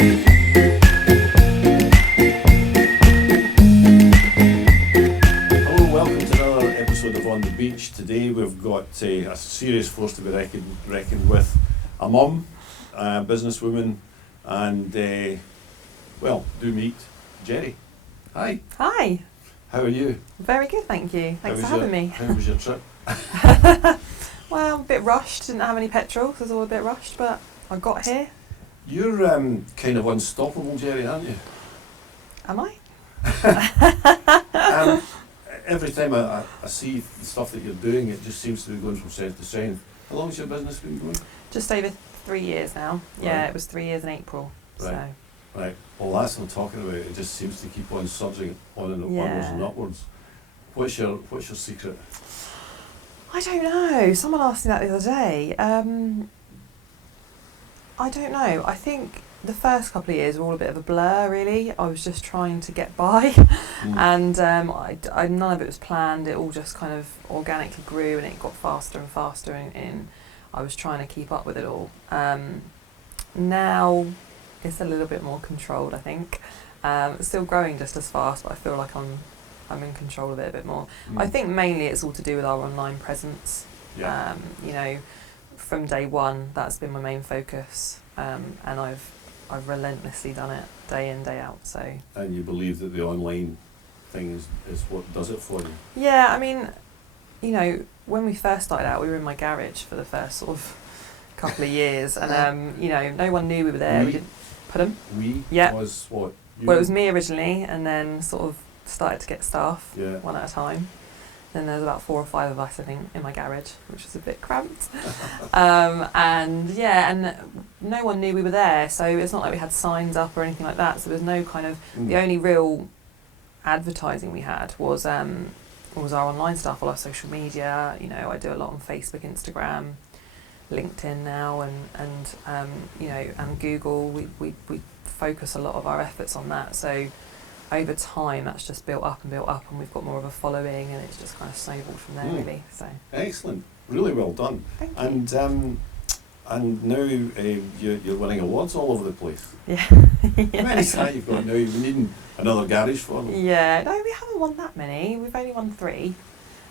Today we've got a serious force to be reckoned with. A mum, a businesswoman, and do meet Jeri. Hi. Hi. How are you? Very good, thank you. Thanks for having me. How was your trip? Well, a bit rushed. Didn't have any petrol, so it was all a bit rushed, but I got here. You're kind of unstoppable, Jeri, aren't you? Am I? Every time I see the stuff that you're doing, it just seems to be going from strength to strength. How long has your business been going? Just over 3 years now. Right. Yeah, it was 3 years in April. Right. Right. Well, that's what I'm talking about. It just seems to keep on surging on and onwards and upwards. What's your secret? I don't know. Someone asked me that the other day. I don't know. I think the first couple of years were all a bit of a blur, really. I was just trying to get by, and I none of it was planned. It all just kind of organically grew, and it got faster and faster, and I was trying to keep up with it all. Now it's a little bit more controlled, I think. It's still growing just as fast, but I feel like I'm in control of it a bit more. I think mainly it's all to do with our online presence. Yeah. From day one, that's been my main focus, and I've relentlessly done it day in, day out. So. And you believe that the online thing is what does it for you? Yeah, I mean, when we first started out, we were in my garage for the first sort of couple of years, and no one knew we were there. We didn't put them. Was what? Well, it was me originally, and then sort of started to get staff one at a time. Then there's about 4 or 5 of us, I think, in my garage, which was a bit cramped. And no one knew we were there, so it's not like we had signs up or anything like that. So there was no kind of the only real advertising we had was our online stuff, all our social media. I do a lot on Facebook, Instagram, LinkedIn now, and Google. We focus a lot of our efforts on that. So over time, that's just built up, and we've got more of a following, and it's just kind of snowballed from there, really. So excellent, really well done. Thank you. And now you're winning awards all over the place. Yeah. How many that you've got now? You're needing another garage for them. Yeah, no, we haven't won that many. We've only won 3.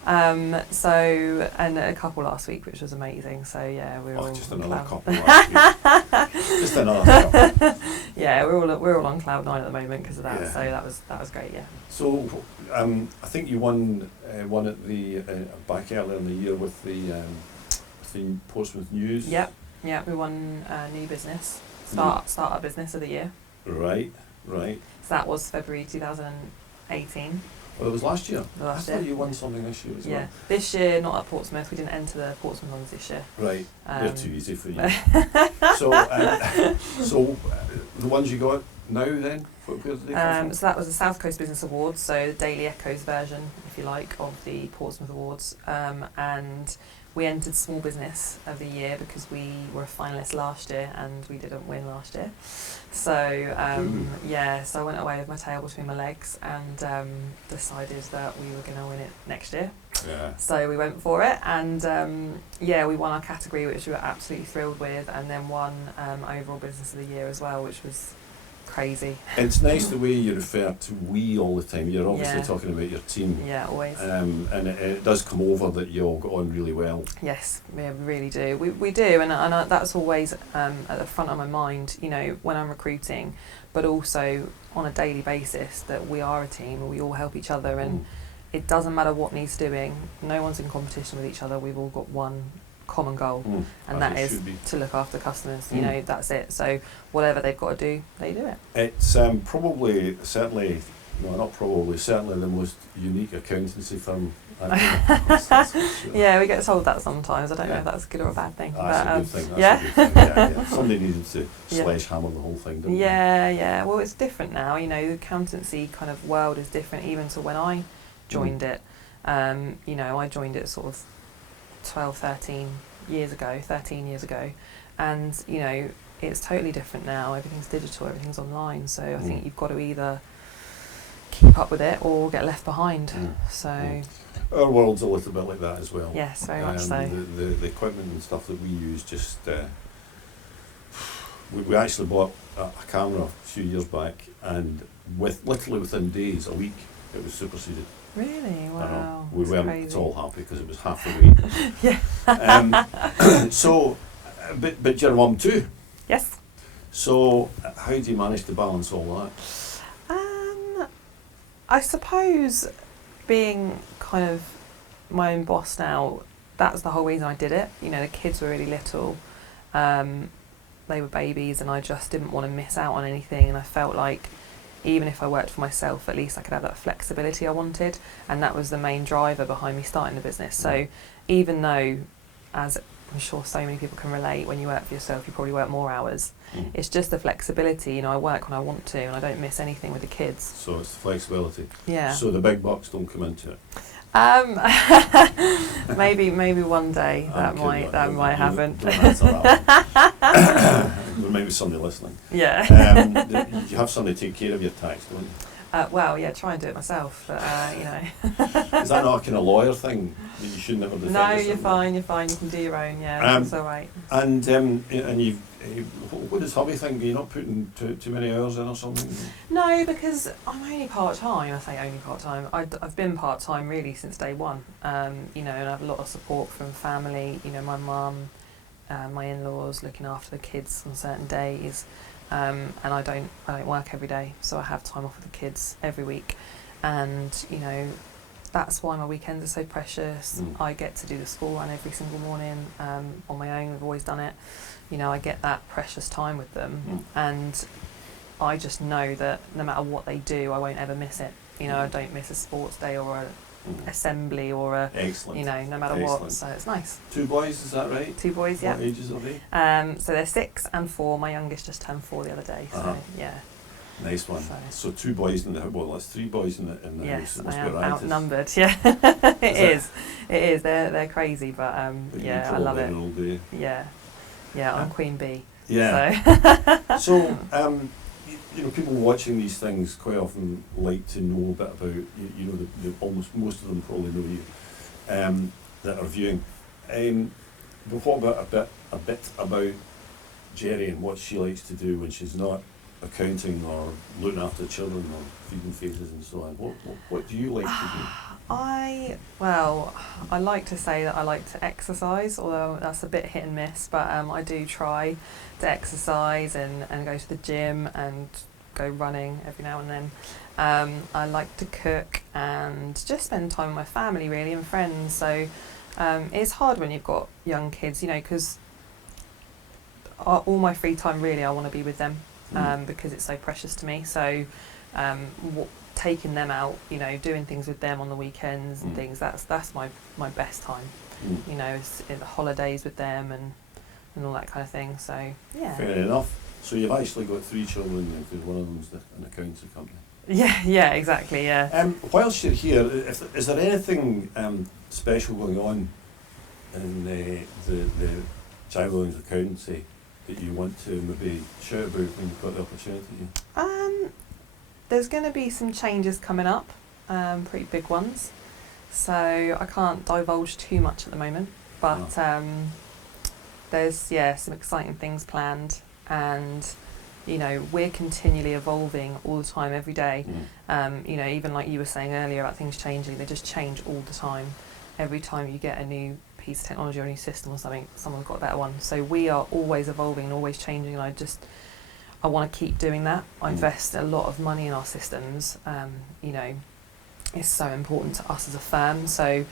And a couple last week, which was amazing. So yeah, we're all just on another cloud. couple last week. Just another couple. Yeah, we're all on cloud 9 at the moment because of that. Yeah. So that was great. Yeah. So I think you won one at the back earlier in the year with the Portsmouth News. Yep. Yeah, we won new business startup business of the year. Right. So that was February 2018. Well, it was last year. I thought you won something this year as well. Yeah, this year not at Portsmouth. We didn't enter the Portsmouth ones this year. Right, they're too easy for you. So the ones you got now then, where did they come from? So that was the South Coast Business Awards, so the Daily Echoes version, if you like, of the Portsmouth Awards, and we entered Small Business of the Year because we were a finalist last year and we didn't win last year. So so I went away with my tail between my legs and decided that we were going to win it next year. Yeah. So we went for it, and we won our category, which we were absolutely thrilled with, and then won overall Business of the Year as well, which was crazy. It's nice the way you refer to we all the time. You're obviously talking about your team. Yeah, always. And it does come over that you all got on really well. Yes, yeah, we really do. We do, and that's always at the front of my mind, when I'm recruiting, but also on a daily basis, that we are a team and we all help each other, and it doesn't matter what needs doing. No one's in competition with each other. We've all got one common goal, and that is to look after customers. That's it. So whatever they've got to do, they do it. It's certainly the most unique accountancy firm. Yeah, we get told that sometimes. I don't know if that's a good or a bad thing. That's a good thing. Yeah. A good thing. Yeah. Somebody needed to sledgehammer the whole thing, didn't they? Yeah. Well, it's different now. The accountancy kind of world is different even to when I joined it. I joined it sort of 13 years ago, and it's totally different now. Everything's digital, everything's online, so I think you've got to either keep up with it or get left behind. So our world's a little bit like that as well. Yes, very much so. The equipment and stuff that we use just we actually bought a camera a few years back, and literally within days, a week, it was superseded. Really? Wow. We weren't crazy. at all happy because it was half the weight. Yeah. But you're a mum too. Yes. So how do you manage to balance all that? I suppose being kind of my own boss now, that's the whole reason I did it. You know, the kids were really little. They were babies, and I just didn't want to miss out on anything, and I felt like even if I worked for myself, at least I could have that flexibility I wanted, and that was the main driver behind me starting the business. So even though, as I'm sure so many people can relate, when you work for yourself you probably work more hours, it's just the flexibility. You know, I work when I want to and I don't miss anything with the kids. So it's the flexibility. Yeah. So the big bucks don't come into it. Maybe one day that might happen. There may be somebody listening. Yeah. You have somebody take care of your tax, don't you? Well, yeah, try and do it myself, but you know. Is that not a kind of lawyer thing that you shouldn't ever defend? No, you're fine. You can do your own. Yeah, it's all right. And what does hubby think? Are you not putting too many hours in or something? No, because I'm only part time. I say only part time. I've been part time really since day one. You know, and I have a lot of support from family. You know, my mum, my in-laws looking after the kids on certain days. And I don't work every day, so I have time off with the kids every week, and you know, that's why my weekends are so precious. I get to do the school run every single morning on my own. I've always done it. You know, I get that precious time with them, and I just know that no matter what they do, I won't ever miss it. You know, I don't miss a sports day or a assembly or a Excellent. You know, no matter what, so it's nice. 2 boys, is that right? 2 boys, yeah. What ages are they? So they're 6 and 4. My youngest just turned 4 the other day, so yeah. Nice one. So 2 boys in the house. Well, that's 3 boys in the yes, house. I am outnumbered. Yeah, it is. They're crazy, but yeah, I love it. All day. Yeah, I'm Queen Bee. Yeah. So, you know, people watching these things quite often like to know a bit about you know, almost most of them probably know you that are viewing. But what about a bit about Jeri and what she likes to do when she's not accounting or looking after children or feeding faces and so on? What do you like to do? I like to say that I like to exercise, although that's a bit hit and miss, but I do try to exercise and go to the gym and go running every now and then. I like to cook and just spend time with my family really and friends. So it's hard when you've got young kids, you know, because all my free time really I want to be with them because it's so precious to me. So taking them out, you know, doing things with them on the weekends and things, that's my best time. You know, it's the holidays with them and all that kind of thing. So yeah. Fair enough. So you've actually got 3 children, because one of them's an accountancy company. Yeah, exactly. Yeah. Whilst you're here, is there anything special going on in the Jeri Williams accountancy that you want to maybe shout about when you've got the opportunity? There's going to be some changes coming up, pretty big ones. So I can't divulge too much at the moment, but there's some exciting things planned, and you know, we're continually evolving all the time, every day. You know, even like you were saying earlier about things changing, they just change all the time. Every time you get a new piece of technology or a new system or something, someone's got a better one. So we are always evolving and always changing, and I want to keep doing that. I invest a lot of money in our systems. You know, it's so important to us as a firm. So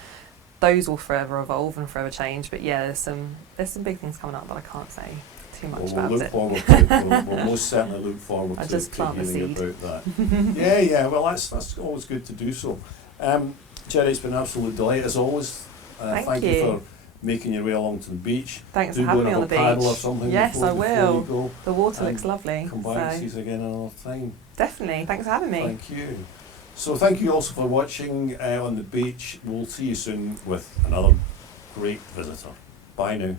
those will forever evolve and forever change. But yeah, there's some big things coming up that I can't say too much about. We'll look forward to it. We'll most certainly look forward to hearing about that. Yeah. Well, that's always good to do so. Jeri, it's been an absolute delight as always. Thank you for making your way along to the beach. Thanks for having me on the beach. Paddle or something. Yes, I will. You go. The water looks lovely. Come back and see us again another time. Definitely. Thanks for having me. Thank you. So thank you also for watching on the beach. We'll see you soon with another great visitor. Bye now.